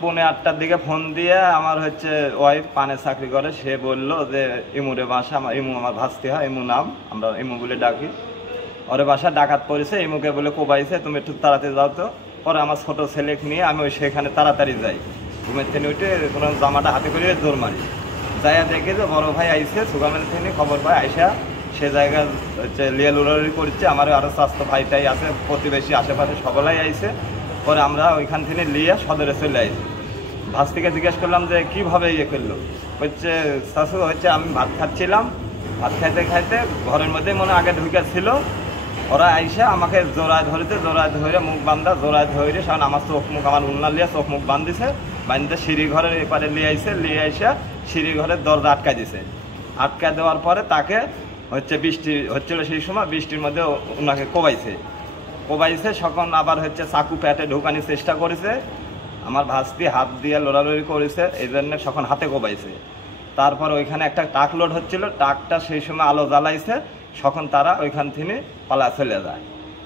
পৌনে 8টার দিকে ফোন দিয়ে আমার হচ্ছে ওয়াইফ পানে চাকরি করে, সে বললো যে ইমুরে বাসা, আমার ইমু আমার ভাস্তি হয়, ইমু নাম, আমরা ইমু বলে ডাকি। ওরে বাসা ডাকাত পড়েছে, ইমুকে বলে কোবাইছে, তুমি একটু তাড়াতাড়ি যাও তো। পরে আমার ছোট ছেলে নিয়ে আমি ওই সেখানে তাড়াতাড়ি যাই, ঘুমের থেকে উঠে কোনো জামাটা হাতে করে জোর মারি, যাইয়া দেখে যে বড় ভাই আইসে সুগামের থেকে খবর পায়, আইসা সে জায়গা হচ্ছে লিয়া লুড়ালুড়ি করছে। আমার আরও স্বাস্থ্য ভাইটাই আছে, প্রতিবেশী আশেপাশে সকলেই আইসে। পরে আমরা ওইখান থেকে নিয়ে সদরে চলে আইছি। ভাস্তিকে জিজ্ঞেস করলাম যে কীভাবে ইয়ে করলো, হচ্ছে শাশু হচ্ছে আমি ভাত খাচ্ছিলাম, ভাত খাইতে খাইতে ঘরের মধ্যে মনে আগে ঢুকে ছিল, ওরা আইসা আমাকে জোড়ায় ধরেছে, জোড়ায় ধরে মুখ বান্ধা, জোড়ায় ধরে সামনে আমার চোখ মুখ, আমার উন্না লিয়া চোখ মুখ বান্ধিছে, বান্ধতে সিঁড়ি ঘরের এপারে লিয়ে আইসে, লিয়ে আইসা সিঁড়ি ঘরের দরজা আটকা দিছে। আটকা দেওয়ার পরে তাকে হচ্ছে বৃষ্টি হচ্ছিল, সেই সময় বৃষ্টির মধ্যে ওনাকে কোবাইছে। তখন আবার হচ্ছে চাকু প্যাটে ঢোকানোর চেষ্টা করেছে, আমার ভাস্তি হাত দিয়ে লড়ালড়ি করেছে, এই জন্য তখন হাতে কোবাইছে। তারপর ওইখানে একটা ট্রাক লোড হচ্ছিল, ট্রাকটা সেই সময় আলো জ্বালাইছে, তখন তারা ওইখান থেকে পালা চলে যায়।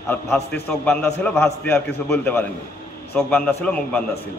আর ভাস্তির চোখ বান্ধা ছিল, ভাস্তি আর কিছু বলতে পারেনি, চোখ বান্ধা ছিল, মুখ বান্ধা ছিল।